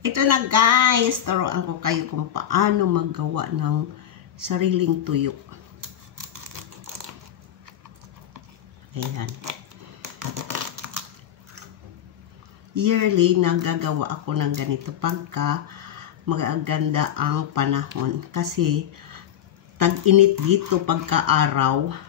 Ito na guys, turuan ko kayo kung paano maggawa ng sariling tuyo. Ayan. Yearly, nagagawa ako ng ganito pagka magaganda ang panahon. Kasi tag-init dito pagka-araw.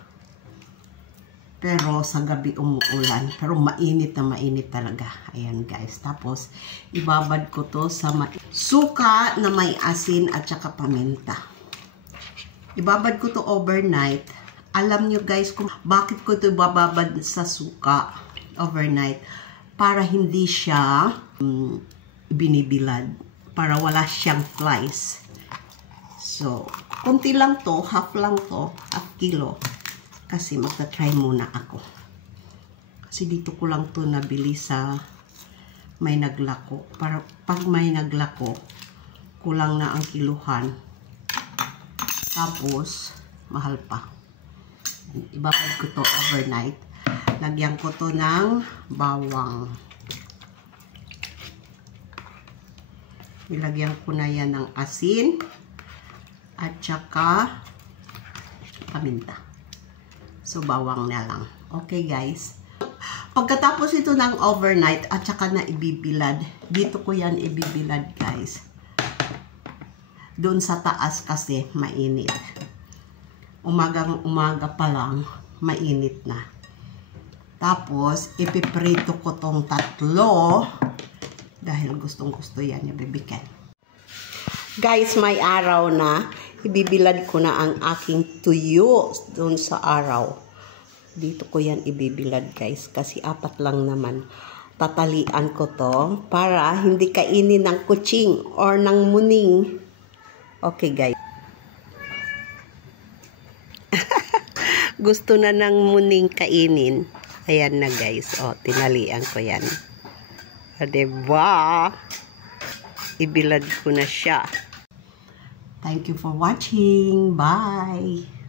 Pero sa gabi umuulan. Pero mainit na mainit talaga. Ayan guys. Tapos, ibabad ko to sa suka na may asin at saka paminta. Ibabad ko to overnight. Alam nyo guys kung bakit ko to ibababad sa suka overnight. Para hindi siya binibilad. Para wala siyang flies. So, konti lang to. Half lang to. Half kilo. Kasi magta-try muna ako. Kasi dito ko lang to nabili sa may naglako. Para pag may naglako, kulang na ang kiluhan. Tapos, mahal pa. Ibabad ko to overnight. Lagyan ko to ng bawang. Ilagyan ko na yan ng asin at saka paminta. So, bawang na lang. Okay, guys. Pagkatapos ito ng overnight at saka na ibibilad, dito ko yan ibibilad, guys. Doon sa taas kasi mainit. Umaga pa lang, mainit na. Tapos, ipiprito ko tong tatlo dahil gustong-gusto yan ibibigan. Guys, may araw na. Ibibilad ko na ang aking tuyo doon sa araw. Dito ko yan ibibilad guys. Kasi 4 lang naman. Tatalian ko to para hindi kainin ng kutsing or ng muning. Okay guys. Gusto na ng muning kainin. Ayan na guys. O, tinalian ko yan. O, diba? Ibilad ko na siya. Thank you for watching. Bye!